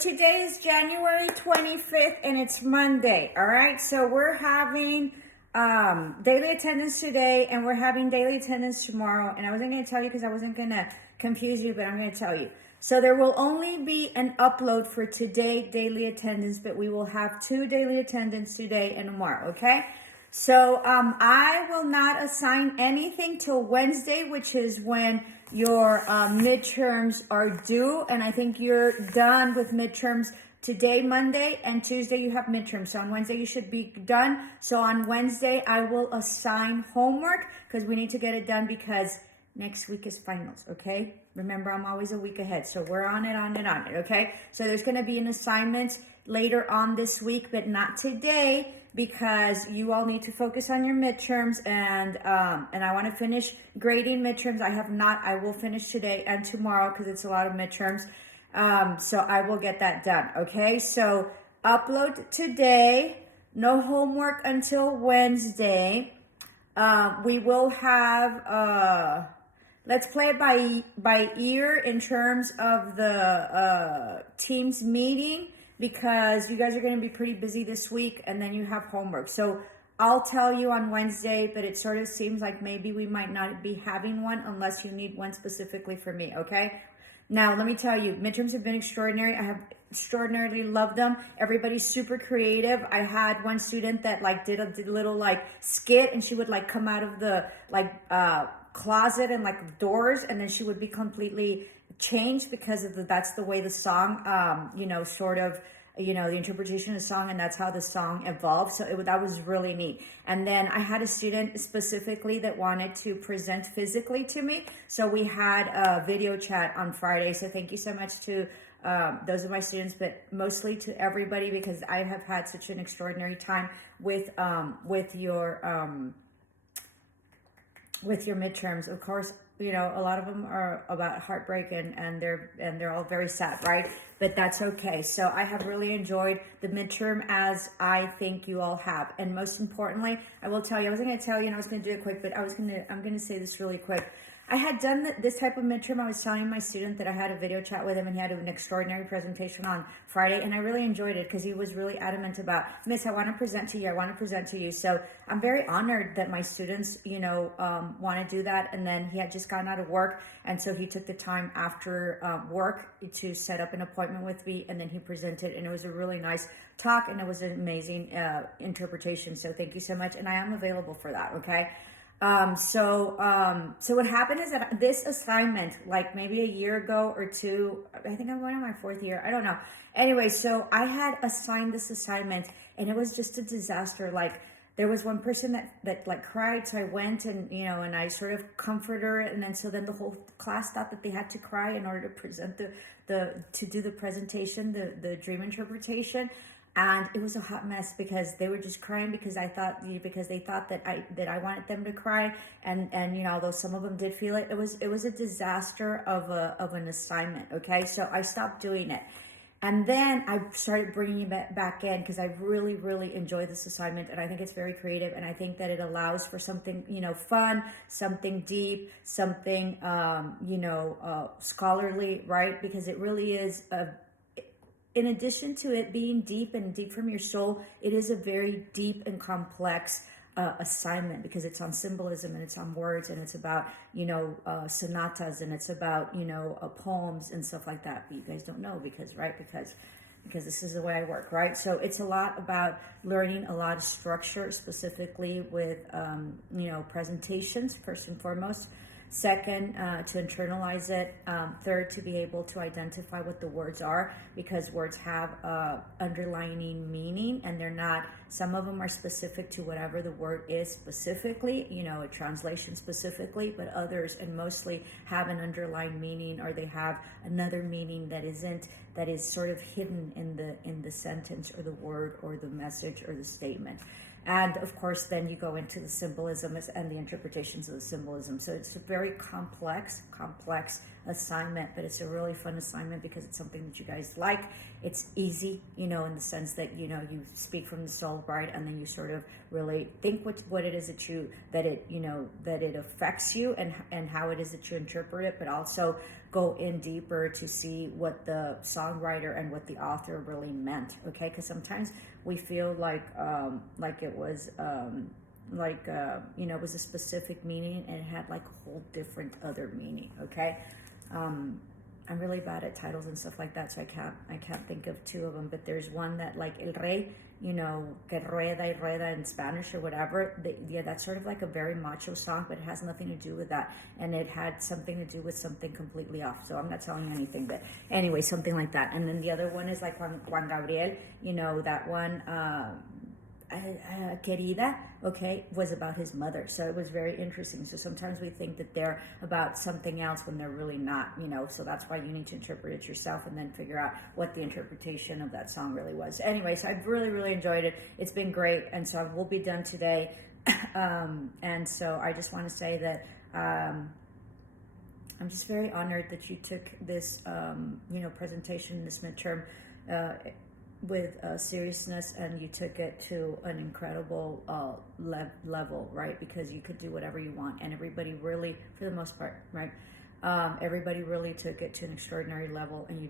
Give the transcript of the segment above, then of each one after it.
Today is January 25th and it's Monday. All right, so we're having daily attendance today and we're having daily attendance tomorrow. And I wasn't going to tell you because I wasn't going to confuse you, but I'm going to tell you. So there will only be an upload for today daily attendance, but we will have 2 daily attendance today and tomorrow. Okay, so I will not assign anything till Wednesday, which is when your midterms are due, and I think you're done with midterms today, Monday, and Tuesday you have midterms. So on Wednesday you should be done. So on Wednesday I will assign homework because we need to get it done because next week is finals, okay? Remember, I'm always a week ahead, so we're on it, okay? So there's going to be an assignment later on this week, but not today, because you all need to focus on your midterms, and I want to finish grading midterms. I will finish today and tomorrow because it's a lot of midterms. So I will get that done, okay? So upload today, no homework until Wednesday. We will have, let's play it by ear in terms of the team's meeting, because you guys are going to be pretty busy this week and then you have homework. So I'll tell you on Wednesday, but it sort of seems like maybe we might not be having one unless you need one specifically for me, okay? Now, let me tell you, midterms have been extraordinary. I have extraordinarily loved them. Everybody's super creative. I had one student that did a little skit, and she would come out of the closet and doors, and then she would be completely changed because of that's the way the song the interpretation of the song, and that's how the song evolved. So that was really neat. And then I had a student specifically that wanted to present physically to me, so we had a video chat on Friday. So thank you so much to those of my students, but mostly to everybody, because I have had such an extraordinary time with your midterms. Of course, a lot of them are about heartbreak, and they're all very sad, right? But that's okay. So I have really enjoyed the midterm, as I think you all have. And most importantly, I will tell you, I wasn't going to tell you and I was going to do it quick, but I'm going to say this really quick. I had done this type of midterm. I was telling my student that I had a video chat with him, and he had an extraordinary presentation on Friday, and I really enjoyed it because he was really adamant about, Miss, I want to present to you. So I'm very honored that my students, want to do that. And then he had just gotten out of work, and so he took the time after work to set up an appointment with me, and then he presented, and it was a really nice talk, and it was an amazing interpretation. So thank you so much, and I am available for that, okay? So what happened is that this assignment, maybe a year ago or two, I think I'm going on my 4th year, I don't know. Anyway, so I had assigned this assignment, and it was just a disaster. There was one person that cried, so I went and, and I sort of comforted her, and then the whole class thought that they had to cry in order to present to do the presentation, the dream interpretation. And it was a hot mess because they were just crying because they thought that I wanted them to cry, and although some of them did feel it, it was a disaster of an assignment. Okay, so I stopped doing it, and then I started bringing it back in because I really, really enjoy this assignment, and I think it's very creative, and I think that it allows for something fun, something deep, something scholarly, right? Because it really is in addition to it being deep and deep from your soul, it is a very deep and complex assignment, because it's on symbolism, and it's on words, and it's about, sonatas, and it's about, poems and stuff like that. But you guys don't know because this is the way I work, right? So it's a lot about learning a lot of structure, specifically with, presentations, first and foremost. Second, to internalize it. Third, to be able to identify what the words are, because words have underlining meaning, and they're not, some of them are specific to whatever the word is specifically, a translation specifically, but others, and mostly, have an underlying meaning, or they have another meaning that is sort of hidden in the sentence, or the word, or the message, or the statement. And of course, then you go into the symbolism and the interpretations of the symbolism. So it's a very complex assignment, but it's a really fun assignment because it's something that you guys like. It's easy, in the sense that, you speak from the soul, right? And then you sort of really think what it is that it affects you, and how it is that you interpret it, but also go in deeper to see what the songwriter and what the author really meant, okay? Because sometimes we feel like it was it was a specific meaning and it had like a whole different other meaning, okay? I'm really bad at titles and stuff like that, so I can't think of two of them. But there's one that like El Rey, que rueda y rueda in Spanish or whatever. That's sort of like a very macho song, but it has nothing to do with that, and it had something to do with something completely off. So I'm not telling you anything, but anyway, something like that. And then the other one is like Juan Gabriel, that one. Querida, okay, was about his mother. So it was very interesting. So sometimes we think that they're about something else when they're really not, so that's why you need to interpret it yourself and then figure out what the interpretation of that song really was. Anyway, so I've really, really enjoyed it. It's been great. And so we'll be done today. And so I just want to say that I'm just very honored that you took this, presentation, this midterm, with seriousness, and you took it to an incredible level, right? Because you could do whatever you want, and everybody really, for the most part, right? Everybody really took it to an extraordinary level, and you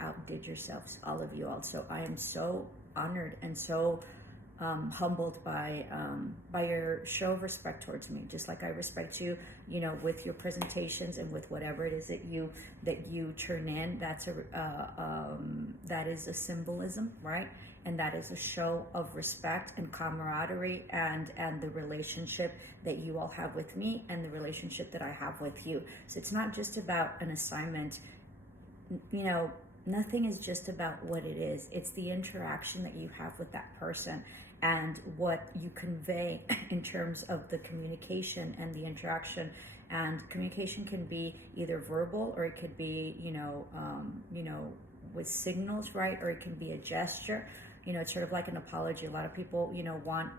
outdid yourselves, all of you all. So I am so honored and so humbled by your show of respect towards me, just like I respect you, with your presentations and with whatever it is that you turn in. That is a symbolism, right? And that is a show of respect and camaraderie and the relationship that you all have with me and the relationship that I have with you. So it's not just about an assignment, nothing is just about what it is. It's the interaction that you have with that person and what you convey in terms of the communication and the interaction. And communication can be either verbal, or it could be, with signals, right? Or it can be a gesture. It's sort of like an apology. A lot of people, want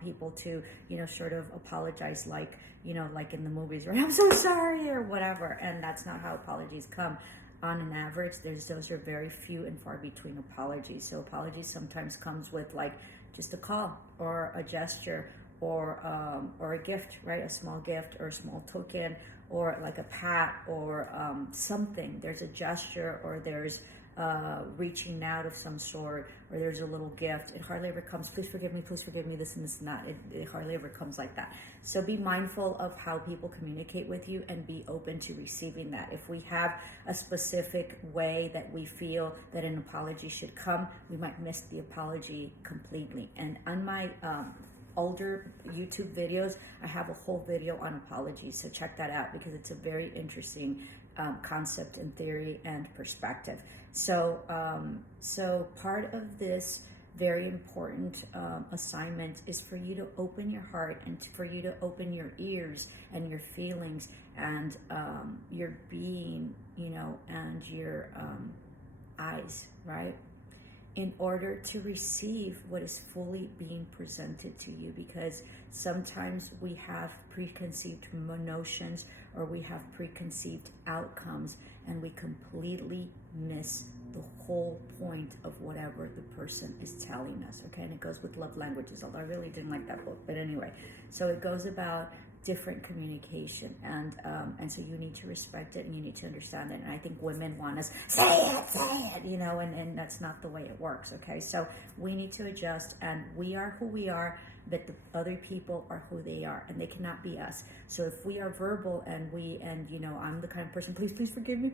people to, sort of apologize, like in the movies, right? I'm so sorry, or whatever. And that's not how apologies come. On an average, those are very few and far between apologies. So apologies sometimes comes with like just a call or a gesture or a gift, right? A small gift or a small token or like a pat or something. There's a gesture, or there's reaching out of some sort, or there's a little gift. It hardly ever comes, please forgive me, this and this and that. It hardly ever comes like that. So be mindful of how people communicate with you and be open to receiving that. If we have a specific way that we feel that an apology should come, we might miss the apology completely. And on my older YouTube videos, I have a whole video on apologies, so check that out because it's a very interesting concept and theory and perspective. So part of this very important assignment is for you to open your heart and for you to open your ears and your feelings and your being, and your eyes, right? In order to receive what is fully being presented to you, because sometimes we have preconceived notions or we have preconceived outcomes and we completely miss the whole point of whatever the person is telling us, okay? And it goes with love languages, although I really didn't like that book, but anyway. So it goes about different communication, and so you need to respect it and you need to understand it. And I think women want us say it, and that's not the way it works, okay? So we need to adjust, and we are who we are, but the other people are who they are, and they cannot be us. So if we are verbal and I'm the kind of person, please forgive me,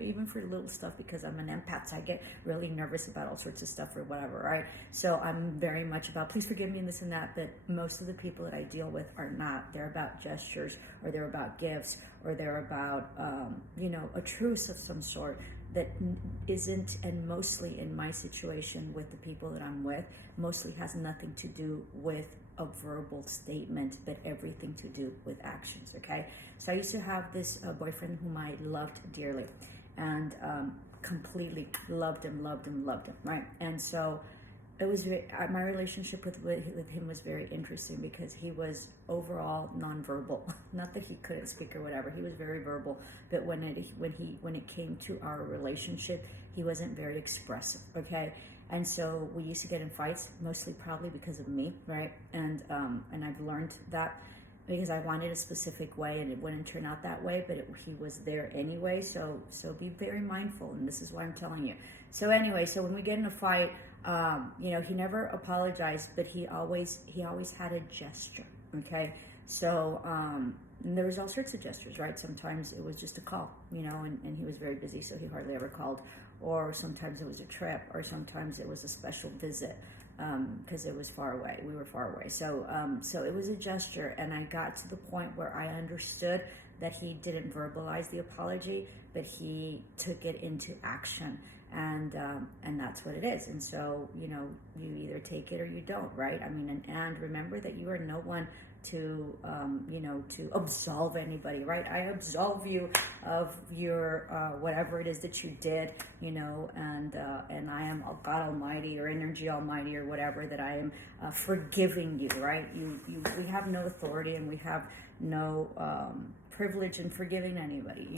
even for little stuff, because I'm an empath, so I get really nervous about all sorts of stuff or whatever, right? So I'm very much about please forgive me and this and that, but most of the people that I deal with are not. They're about gestures, or they're about gifts, or they're about, a truce of some sort that isn't, and mostly in my situation with the people that I'm with, mostly has nothing to do with a verbal statement, but everything to do with actions, okay? So I used to have this boyfriend whom I loved dearly, and completely loved him, right? And so it was my relationship with him was very interesting because he was overall nonverbal. Not that he couldn't speak or whatever. He was very verbal, but when it came to our relationship, he wasn't very expressive. Okay, and so we used to get in fights, mostly probably because of me, right? And I've learned that because I wanted a specific way and it wouldn't turn out that way, but he was there anyway. So be very mindful, and this is why I'm telling you. So anyway, so when we get in a fight, he never apologized, but he always had a gesture. Okay, so and there was all sorts of gestures, right? Sometimes it was just a call, and he was very busy, so he hardly ever called. Or sometimes it was a trip, or sometimes it was a special visit, because it was far away. We were far away. So it was a gesture, and I got to the point where I understood that he didn't verbalize the apology, but he took it into action. And that's what it is. And so, you either take it or you don't, right? I mean, and remember that you are no one to absolve anybody, right? I absolve you of your whatever it is that you did, and I am God Almighty or Energy Almighty or whatever, that I am forgiving you, right? We have no authority, and we have no privilege in forgiving anybody.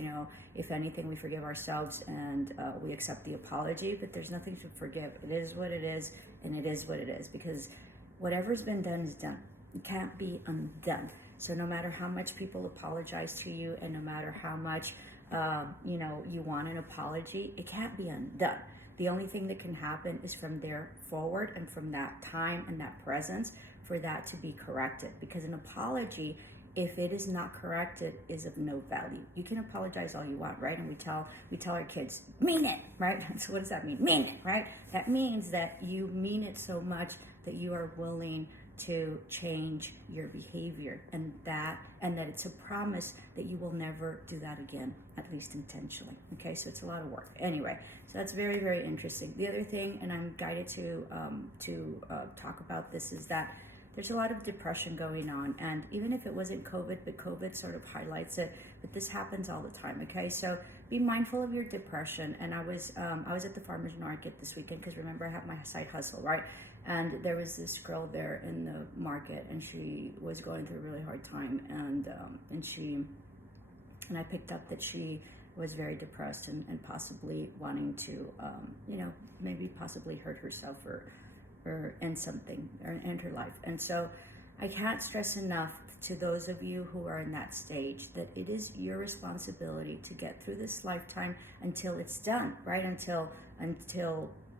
If anything, we forgive ourselves, and we accept the apology, but there's nothing to forgive. It is what it is, and it is what it is, because whatever's been done is done. It can't be undone. So no matter how much people apologize to you, and no matter how much you want an apology, it can't be undone. The only thing that can happen is from there forward, and from that time and that presence, for that to be corrected. Because an apology, if it is not corrected, is of no value. You can apologize all you want, right? And we tell our kids, mean it, right? So what does that mean? Mean it, right? That means that you mean it so much that you are willing to change your behavior, and that it's a promise that you will never do that again, at least intentionally. Okay, so it's a lot of work. Anyway, so that's very, very interesting. The other thing, and I'm guided to talk about this, is that there's a lot of depression going on, and even if it wasn't COVID, but COVID sort of highlights it. But this happens all the time. Okay, so be mindful of your depression. And I was at the farmers market this weekend, because remember, I have my side hustle, right? And there was this girl there in the market, and she was going through a really hard time, and I picked up that she was very depressed, and possibly wanting to maybe possibly hurt herself or end something, or end her life. And so I can't stress enough to those of you who are in that stage that it is your responsibility to get through this lifetime until it's done, right? Until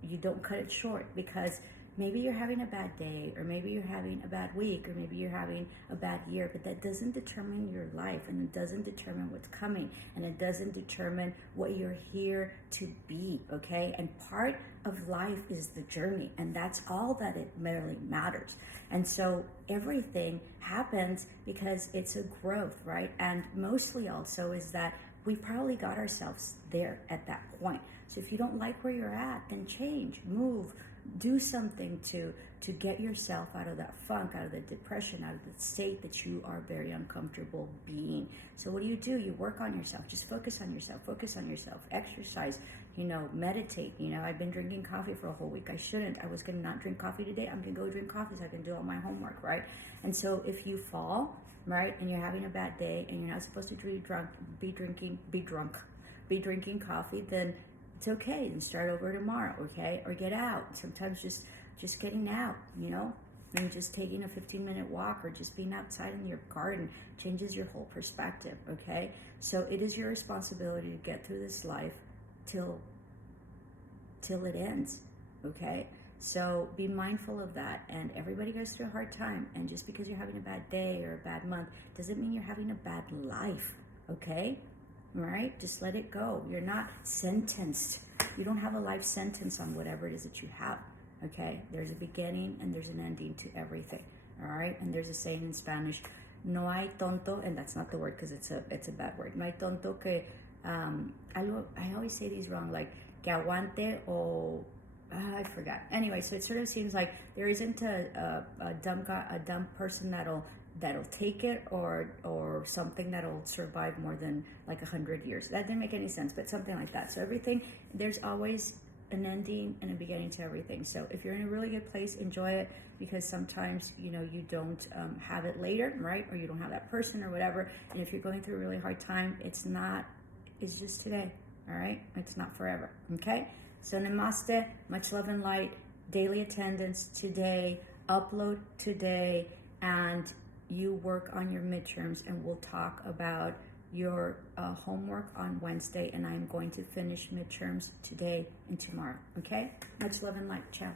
you don't cut it short, because maybe you're having a bad day, or maybe you're having a bad week, or maybe you're having a bad year, but that doesn't determine your life, and it doesn't determine what's coming, and it doesn't determine what you're here to be, okay? And part of life is the journey, and that's all that it really matters. And so everything happens because it's a growth, right? And mostly also is that we probably got ourselves there at that point. So if you don't like where you're at, then change, move, do something to get yourself out of that funk, out of the depression, out of the state that you are very uncomfortable being. So what do? You work on yourself. Just focus on yourself, exercise, meditate. I've been drinking coffee for a whole week. I shouldn't. I was going to not drink coffee today. I'm going to go drink coffee so I can do all my homework, right? And so if you fall, right, and you're having a bad day, and you're not supposed to be drinking coffee, then it's okay, and start over tomorrow, okay? Or get out. Sometimes just getting out, and just taking a 15-minute walk, or just being outside in your garden changes your whole perspective, okay? So it is your responsibility to get through this life till it ends, okay? So be mindful of that. And everybody goes through a hard time, and just because you're having a bad day or a bad month doesn't mean you're having a bad life, okay? Right? Just let it go. You're not sentenced. You don't have a life sentence on whatever it is that you have. Okay? There's a beginning and there's an ending to everything. All right? And there's a saying in Spanish, no hay tonto, and that's not the word because it's a bad word. No hay tonto que I always say these wrong, like que aguante o I forgot. Anyway, so it sort of seems like there isn't a dumb person that'll take it, or something that'll survive more than like 100 years. That didn't make any sense, but something like that. So everything, there's always an ending and a beginning to everything. So if you're in a really good place, enjoy it, because sometimes you don't have it later, right? Or you don't have that person or whatever. And if you're going through a really hard time, it's just today. All right, it's not forever. Okay. So namaste, much love and light. Daily attendance today, upload today, and you work on your midterms, and we'll talk about your homework on Wednesday, and I'm going to finish midterms today and tomorrow. Okay? Much love and light. Ciao.